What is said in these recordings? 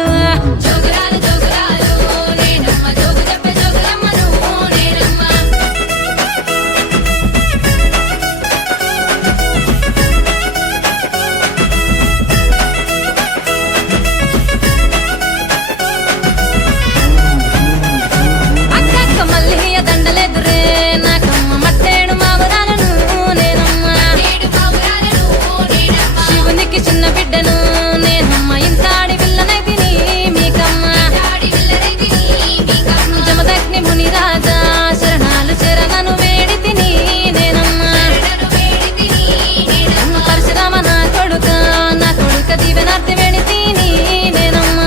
జోగురాలు జోగురాలు జోగురాలు నేనమ్మ జోగు చెప్పే జోగులమ్మను నేనమ్మ అక్కక్క మల్లియ దండలేదురే నాకమ్మ మట్టేడు మావురాలను నేనమ్మ శివునికి చిన్న బిడ్డను నేనమ్మ ఇంతాడి విల్లనైతిని మీకమ్మ జమదగ్ని ముని రాజా శరణాలు చరణను వేడితిని నేనమ్మ పరశురామ నా కొడుక దీవెనార్తి వేడితిని నేనమ్మ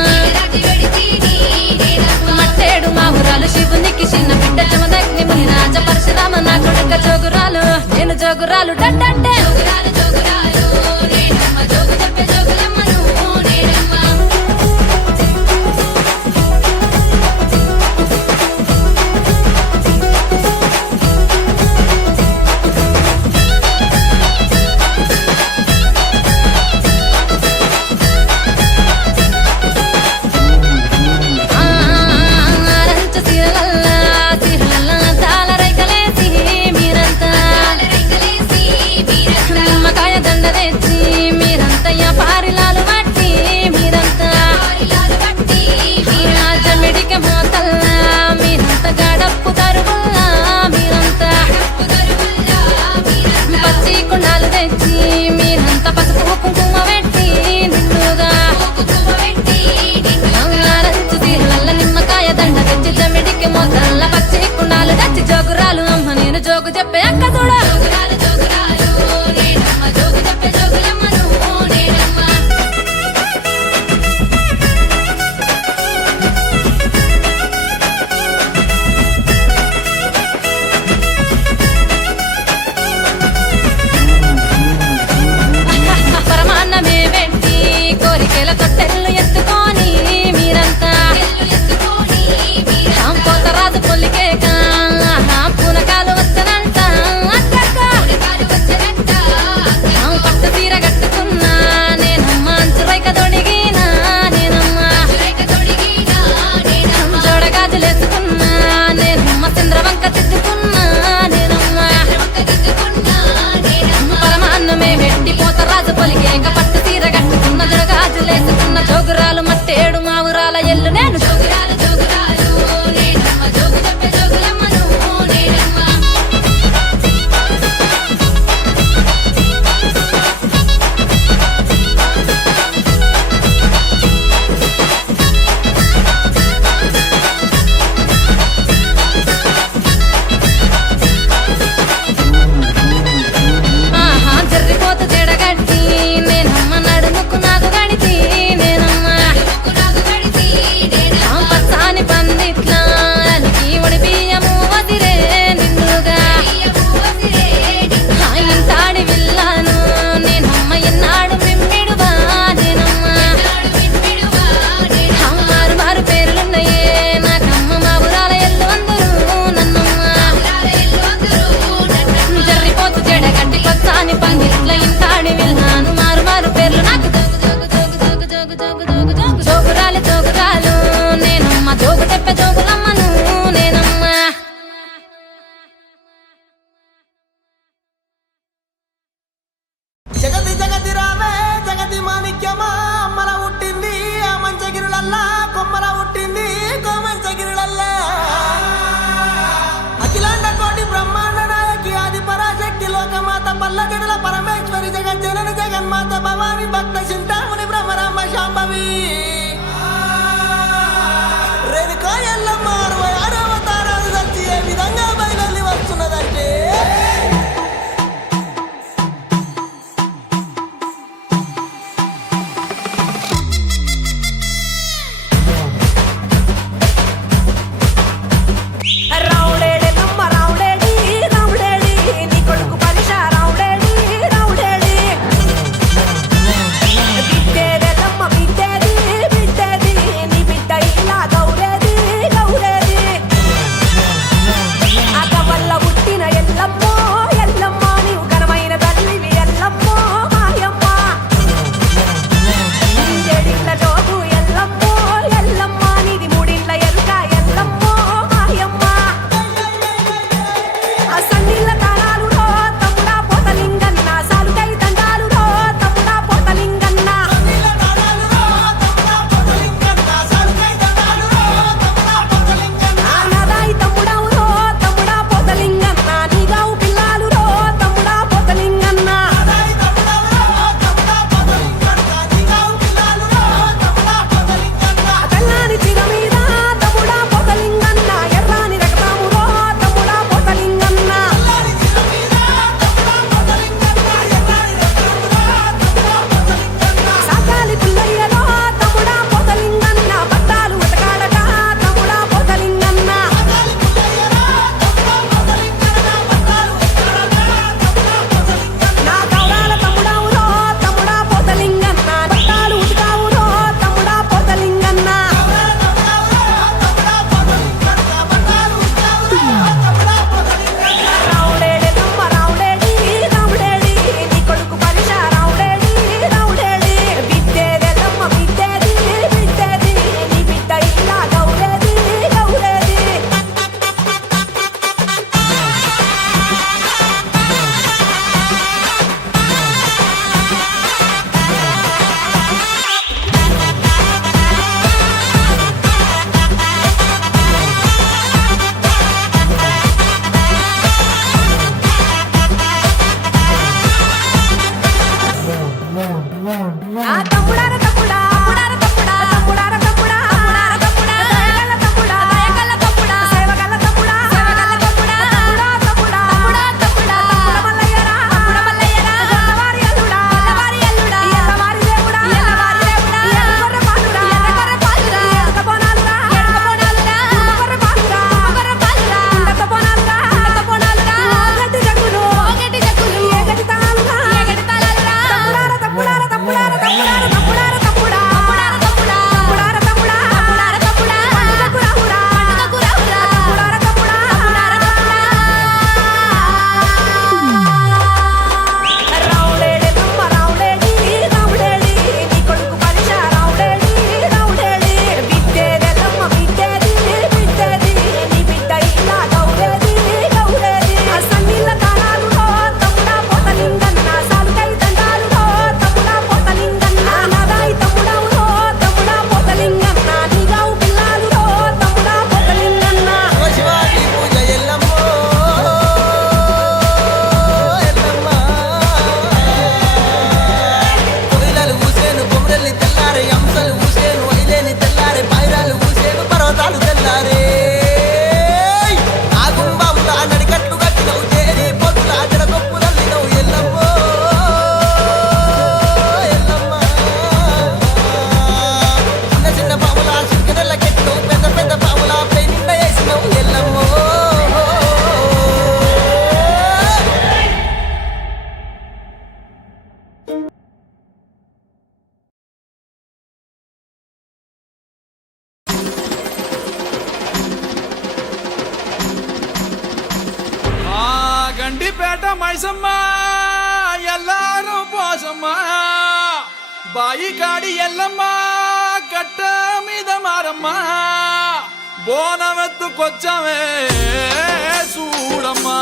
మట్టేడు మావురాలు శివునికి చిన్న బిడ్డ జమదగ్ని ముని రాజా పరశురామ నా కొడుక జోగురాలు నేను జోగురాలు డండంటే జోగురాలు జోగురాలు నేనమ్మ జోగు చెప్పే జోగులమ్మను నేనమ్మ ఆరంచ సీరలల్లా తాళ రైకలేసి మీరంతా నిమ్మకాయ దండ తెచ్చి మీరంతయ్య పారిలాలు పట్టి మీరంతా జమిడికి మోతల్లా మీరంతా గడప్పు తరువుల్లా మీరంతా పచ్చి కుండాలు తెచ్చి మీరంతా పసుపు కుంకుమ పెట్టి నిండుగా ఆరంచు సీరలల్ల నిమ్మకాయ దండ తెచ్చి జమిడికి మోతల్లా పచ్చి కుండాలు తెచ్చి జోగురాలు అమ్మ నేను జోగు చెప్పే అక్క చూడ జోగురాలు జోగురాలు నేనమ్మ జోగు చెప్పే జోగులమ్మను నేనమ్మ పరమాన్నమే పెట్టి కోరికల తొట్టెళ్ళు ఎత్తుకొని మీరంతా పోతరాజు పొల్లికేక పూనకాలు వచ్చనంట అక్కక్క పట్టు తీర కట్టుకున్నా నేనమ్మ అంచు రైక తొడిగినా నేనమ్మ జోడగాజులేసుకున్నా నేనమ్మ చంద్రవంక తిట్టుకున్నా నేనమ్మ పరమాన్నమే పెట్టి పోతరాజు పొలికేక పట్టు తీర కట్టుకున్న జోడగాజులేసుకున్న జోగురాలు మట్టేడు మావురాల ఎల్లు నేను జోగురాలు జోగురాలు నేనమ్మ జోగు చెప్పే జోగులమ్మను నేనమ్మ ఆహా జర్రిపోత జడగట్టి నేనమ్మ నడుముకు నాకు గడితి నేనమ్మ పచ్చాని పందిట్లా అలికి ఒడి బియ్యము వదిరే నిండుగా ఇంతాడి విల్లాను నేనమ్మ ఎన్నాడు మిమ్మిడువా నేనమ్మ మారు మారు పేర్లున్నాయే నాకమ్మ మా ఊరాల ఎల్లు అందరూ నన్నమ్మ జర్రిపోతు జడగట్టి పచ్చాని పందిట్ల ఇంతాడి విల్లాను మారు మారు పేర్లు నాకు జోగురాలు జోగురాలు నేనమ్మ జోగు చెప్పే జోగులమ్మను నేనమ్మ జగతి జగతి రావే జగతి మాణిక్యమా అమ్మల పుట్టింది ఆ మంచగిరులల్లా కొమ్మల పుట్టింది కోమంచగిరులల్లా అఖిలాండ కోటి బ్రహ్మాండ నాయకి ఆది పరాశక్తి లోకమాత పల్లగడుల పరమేశ్వరి జగజ్జనని జగన్మాత భవాని భక్త చింతామణి బ్రహ్మరామ శాంభవి రేణుకా ఎల్లమ్మ మైసమ్మ ఎల్లారు పోసమ్మ బాయి కాడి ఎల్లమ్మ గట్ట మీద మారమ్మ బోనమెత్తుకొచ్చమే చూడమ్మా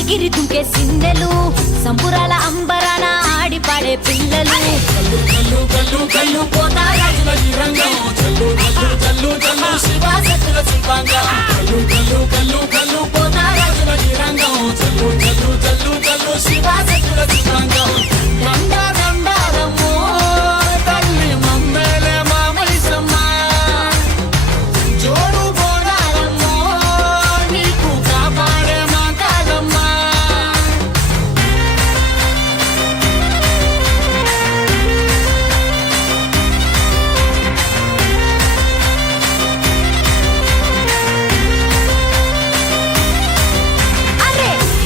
ఎగిరి దుంకే సిందెలు సంబురాల అంబరాన ఆడి పాడే పిల్లలు కల్లు కల్లు కల్లు పోతా రాజుల ఈ రంగం చల్లు చల్లు చల్లు చల్లు శివ సత్తుల శిల్పాంగం కల్లు కల్లు కల్లు కల్లు పోతా రాజుల ఈ రంగం చల్లు చల్లు చల్లు చల్లు శివ సత్తుల శిల్పాంగం దండ దండారమ్మో తల్లి మమ్మేలే మామైసమ్మ జోడు బోనారమ్మో నీకు కాపాడే మా కాదమ్మ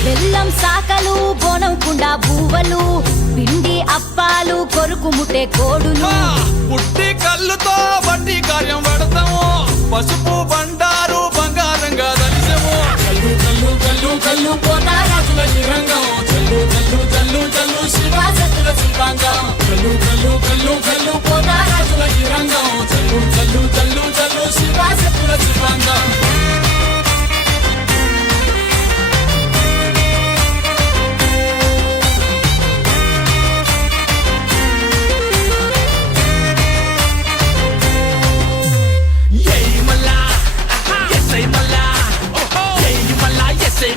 బెల్లం సాకలు బోనం కుండా బూవలు పిండి అప్పాలు కొరుకు ముట్టే కోడులు పుట్టి కళ్ళుతో బట్టి కార్యం పడతాము పసుపు బండారు బంగారంగా దలిసము కల్లు కల్లు కల్లు కల్లు పోతా రాజుల ఈ రంగం చల్లు చల్లు చల్లు చల్లు శివ సత్తుల శిల్పాంగం కల్లు కల్లు కల్లు కల్లు పోతా రాజుల ఈ రంగం చల్లు చల్లు చల్లు చల్లు శివ సత్తుల శిల్పాంగం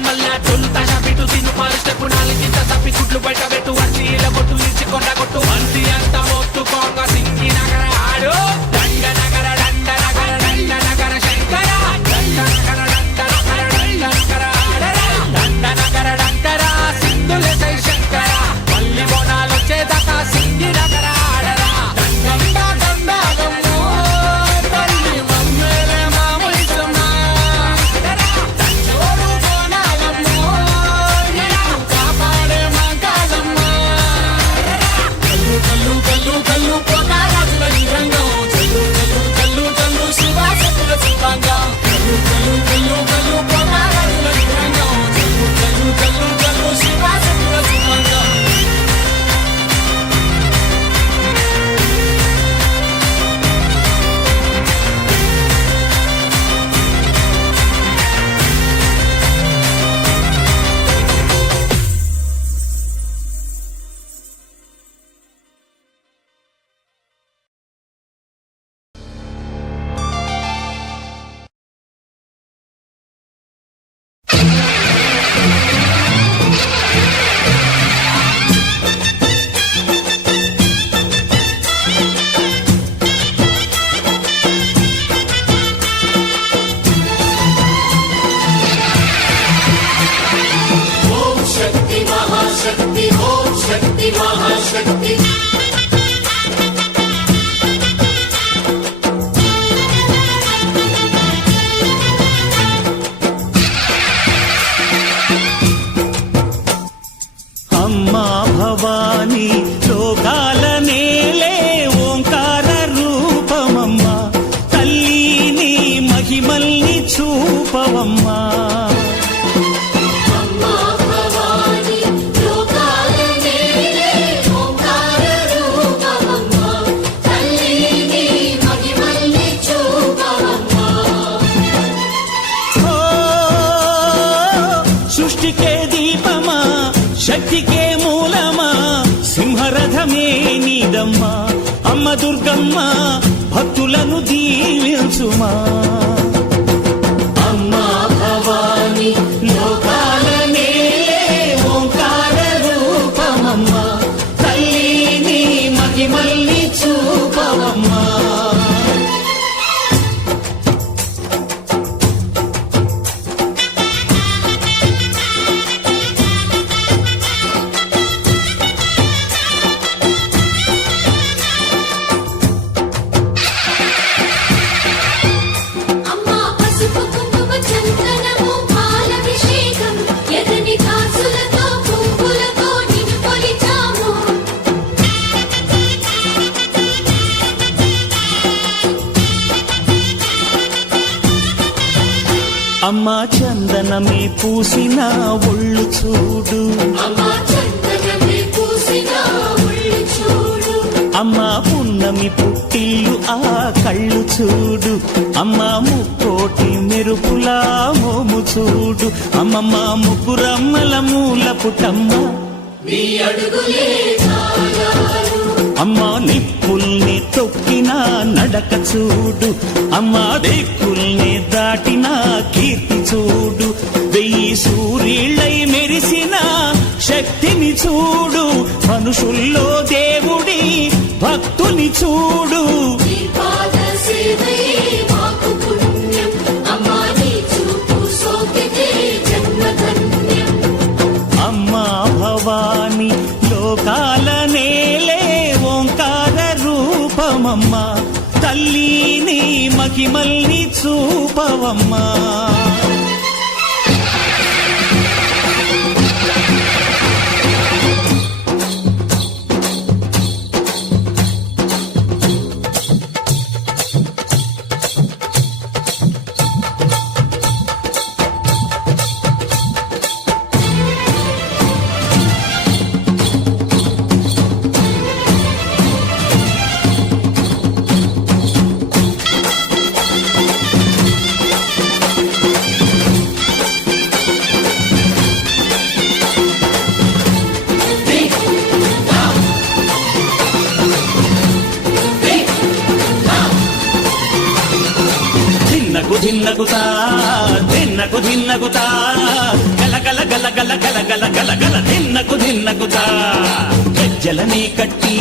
మళ్ళా డొల్లు తాషా పెట్టు తిను పాలు స్టెప్ నాలుగింత తప్పి గుడ్లు బయట పెట్టు వచ్చి ఇలా కొట్టు ఇచ్చి కొండ కొట్టు చూడమ్మ అమ్మ దుర్గమ్మ భక్తులను దీవించుమా అమ్మా భవాని లోకాల నేలే ఓంకార రూపమమ్మ తల్లిని మహిమల్ని చూపవమ్మా అమ్మా పసుపు కుంకుమ చందనము పాలభిషేకం ఎర్రని కాసులతో పువ్వులతో నిన్ను కొలిచాము అమ్మా చందనమే పూసిన ఒళ్ళు చూడు అమ్మా చందనమే పూసిన ఒళ్ళు చూడు అమ్మా పున్నమి పుట్టిల్లు ఆ కళ్ళు చూడు అమ్మా ముక్కోటి మెరుపులా మోము చూడు అమ్మమ్మ ముగ్గురమ్మల మూల పుట్టమ్మ నీ అడుగులే చాలారు అమ్మా నిప్పుల్ని తొక్కిన నడక చూడు అమ్మా దిక్కుల్ని దాటిన కీర్తి చూడు 1000 సూర్యుళ్ళై మెరిసిన శక్తిని చూడు మనుషుల్లో దేవుడి భక్తుని చూడు నీ పాద సేవయే మాకు పుణ్యం అమ్మా నీ చూపు సోకితే జన్మధన్యం అమ్మా భవాని లోకాల నేలే ఓంకార రూపమమ్మ తల్లిని మహిమల్ని చూపవమ్మా ధిన్నకుతా ధిన్నకుతా గల గల గల గల గల గల గల గల ధిన్నకుతా గజ్జలనే కట్టి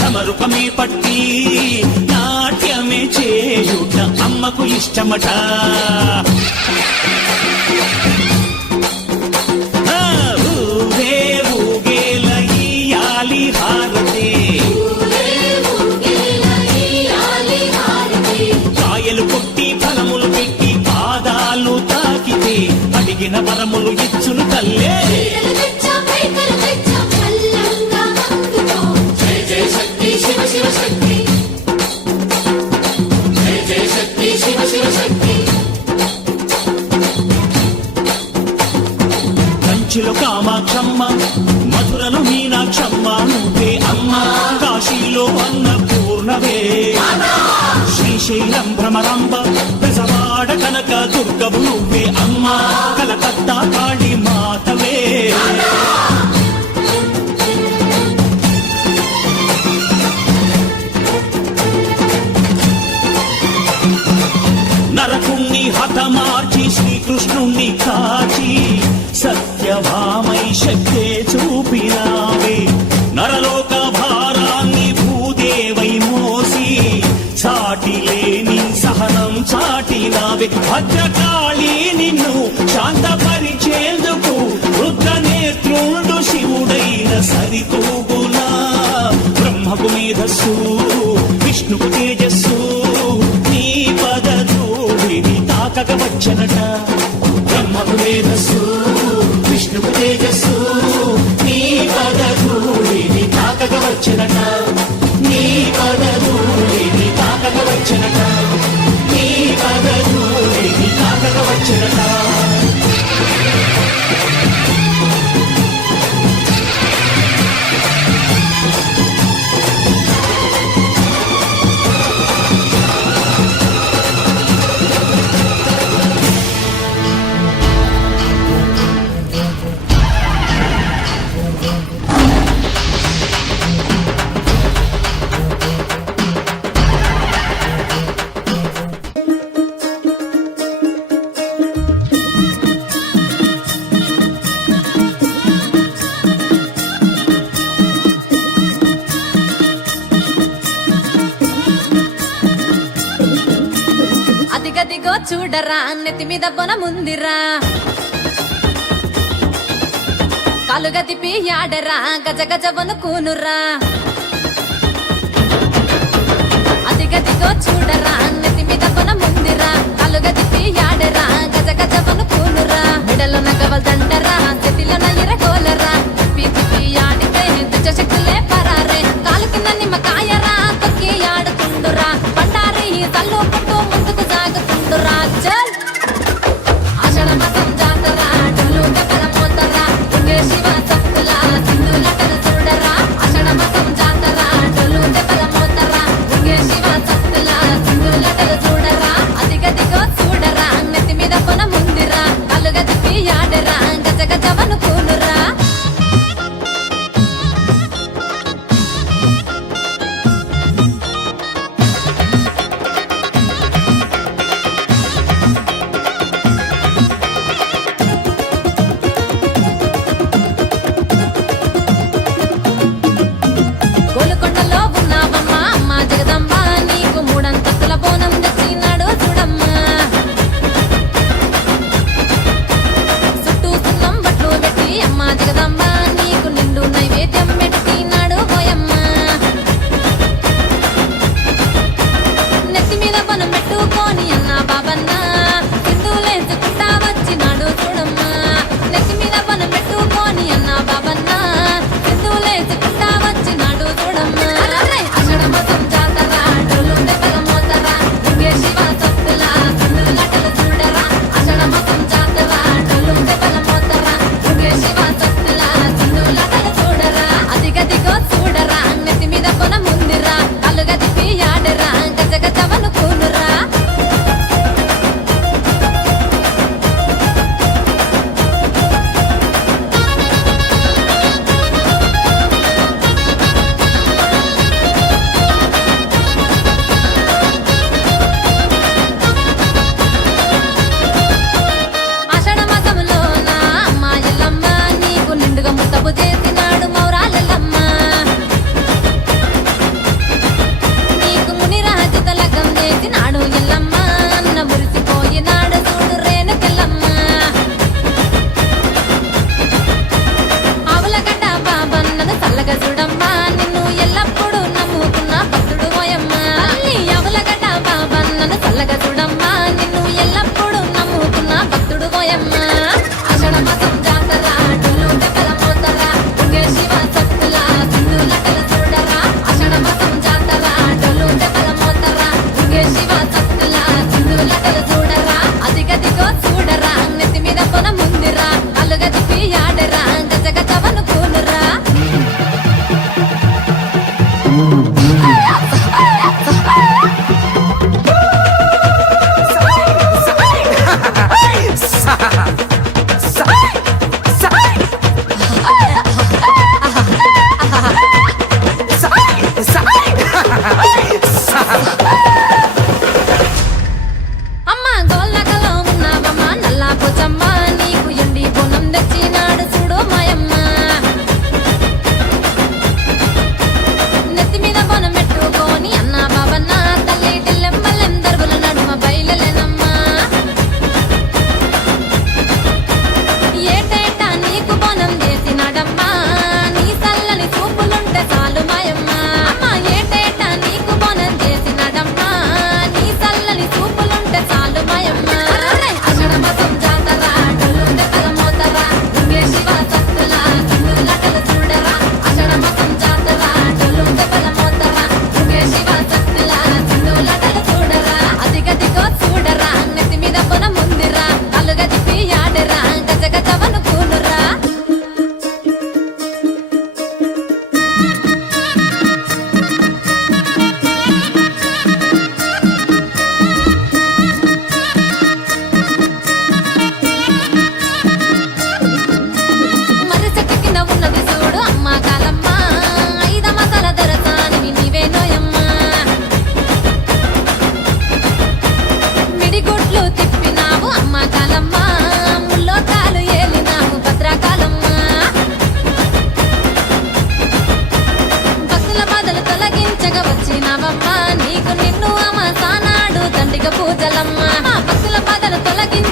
తమరుపమే పట్టి నాట్యమే చేయుట అమ్మకు ఇష్టమట ఊగే ఊగేల ఇయ్యాలి హారతే కాయలు కొట్టి ఫలములు పెట్టి పాదాలు తాకితే అడిగిన వరములు ఇచ్చును తల్లే చీరలు తెచ్చాం పైకలు తెచ్చాం చల్లంగా అందుకో జయ జయ శక్తి శివ శివ శక్తి జయ జయ శక్తి శివ శివ శక్తి కంచిలో కామాక్షమ్మ మధురలో మీనాక్షమ్మ నువ్వే అమ్మ కాశీలో అన్నపూర్ణవే శ్రీశైలం భ్రమరాంబ పెసవాడ కనక దుర్గవు నువ్వే అమ్మ కలకత్తా కాళీ మాతవే నరకుణ్ణి హతమార్చి శ్రీకృష్ణుణ్ణి కాచి సత్యభామై శక్తే చూపినావే నరలోక భారాన్ని భూదేవై మోసి సాటి లేని సహనం చాటినావే భద్రకాళి నిన్ను శాంతపరిచేందుకు రుద్రనేత్రుండు శివుడైన సరితూగునా బ్రహ్మకు మేధస్సు విష్ణుకు తేజస్సు నీ పదధూళిని తాకక వచ్చనట బ్రహ్మకు మేధస్సు విష్ణుకు తేజస్సు నీ పదధూళిని తాకక వచ్చనట నీ పదధూళిని తాకక వచ్చనట నీ పదధూళిని తాకక వచ్చనట చూడరా నెత్తి మీద బొనముందిరా కాలుగా తిప్పి ఆడరా గజ గజ వనుకూనురా అదిగదిగో చూడరా నెత్తి మీద బొనముందిరా కాలుగా తిప్పి ఆడరా గజ గజ వనుకూనురా మెడలో నగవల్ దండరా చేతిలో నయ్యరగోలరా తిప్పి తిప్పి ఆడితే దుచ్చ శక్తులే పరారే కాలు కింద నిమ్మకాయరా తొక్కి ఆడుతుండురా బండారి తల్లు పట్టు ముందుకు సాగుతుండురా చల్ ఆషాఢ మాసం జాతర డొల్లు దెబ్బల మోతరా తుంగే శివ సత్తుల సింధులటలు చూడరా ఆషాఢ మాసం జాతర డొల్లు దెబ్బల మోతరా తుంగే శివ సత్తుల సింధులటలు చూడరా అదిగదిగో చూడరా నెత్తి మీద పొనముందిరా కాలుగా తిప్పి ఆడరా గజ గజ వనుకూనురా గోలుకొండలో ఉన్నావమ్మా అమ్మ జగదంబ నీకు మూడంతస్తుల బోనం తెచ్చినాడు చూడమ్మా చుట్టూ సున్నం బట్లు పెట్టి అమ్మ జగదంబ నీకు నిండు నైవేద్యం పెట్టినాడు పోయమ్మ నెత్తి మీద బొనం పెట్టుకొని అన్న బాబన్న సింధులేసుకుంటా వచ్చినాడు చూడమ్మా నెత్తి మీద బొనం పెట్టుకొని అన్న బాబన్న సింధులేసుకుంటా వచ్చినాడు చూడమ్మా ఆషాఢ మాసం జాతర డొల్లు దెబ్బల మోతరా తుంగే శివ సత్తుల సింధులటలు చూడరా ఆషాఢ మాసం జాతర డొల్లు దెబ్బల మోతరా తుంగే శివ సత్తుల సింధులటలు చూడరా అదిగదిగో చూడరా నెత్తి మీద బొనముందిరా కాలుగా తిప్పి ఆడరా గజ గజ వనుకూనురా ఆషాఢ మాసంలో నా అమ్మ ఎల్లమ్మ నీకు నిండుగా ముద్దపు చేసినాడు మౌరాలెల్లమ్మ నీకు మునిరాజు తలగం చేసినాడు ఎల్లమ్మ అన్న మురిసిపోయినాడు చూడు రేణుకెల్లమ్మ ఆవులగడ్డ బాబన్నను చల్లగా చూడమ్మా నిన్ను ఎల్లప్పుడూ నమ్ముకున్న భక్తుడు పోయమ్మ తల్లి ఆవులగడ్డ బాబన్నను చల్లగా చూడమ్మా నిన్ను ఎల్లప్పుడూ నమ్ముకున్న భక్తుడు పోయమ్మ ఆషాఢ మాసం జాతర డొల్లు దెబ్బల మోతరా తుంగే శివ సత్తుల సింధులటలు చూడరా ఆషాఢ మాసం జాతర డొల్లు దెబ్బల మోతరా తుంగే శివ సత్తుల సింధులటలు చూడరా అదిగదిగో చూడరా నెత్తి మీద పొనముందిరా కాలుగా తిప్పి ఆడరా గజ గజ వనుకూనురా అమ్మ గోల్నగలో ఉన్నావమ్మ నల్లా పోచమ్మ నీకు ఎండి బోనం తెచ్చినాడు చూడు మాయమ్మ నెత్తి మీద బోనం పెట్టుకొని అన్న బాబన్న తల్లి టిల్లెంబలెం దరువుల నడుమ బయలులేనమ్మా ఏటేటా నీకు బోనం చేసినాడమ్మా నీ చల్లని చూపులుంటే చాలు మాయమ్మ అమ్మ ఏటేటా నీకు బోనం చేసినాడమ్మా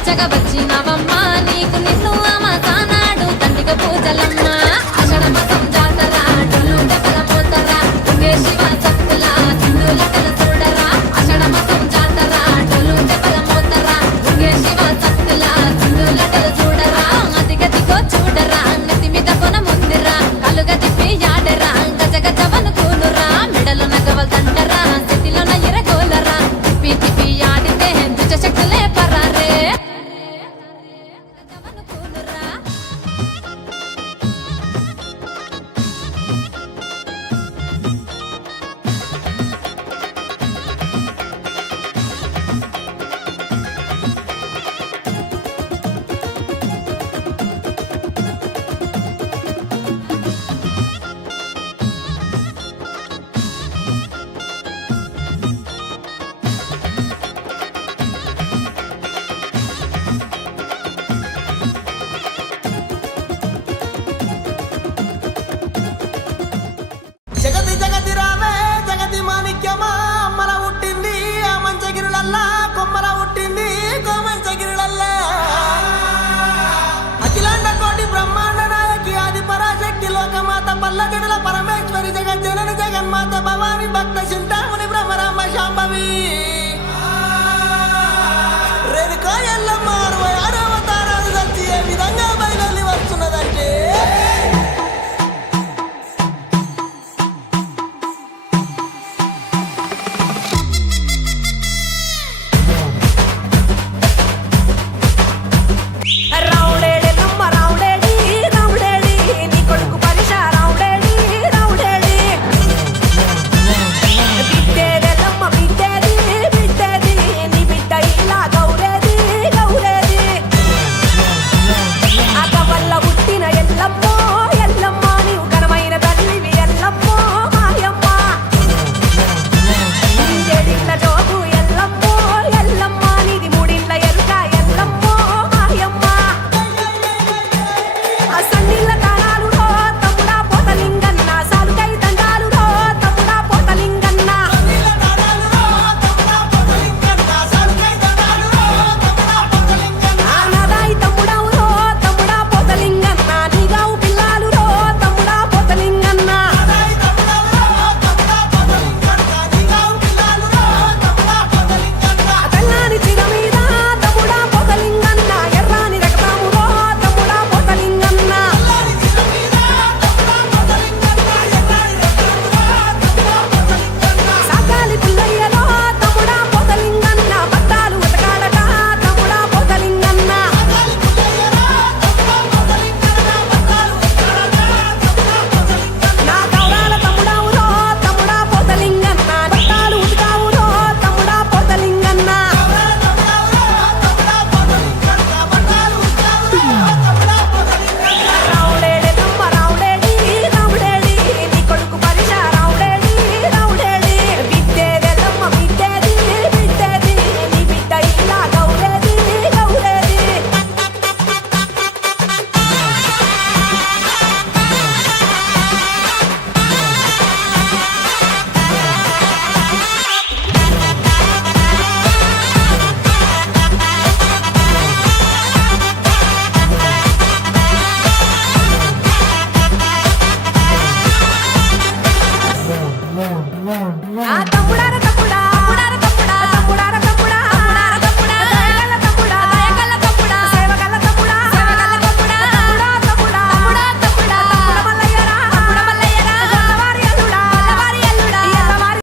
తీర్చగ వచ్చినవమ్మా నీకు నిన్ను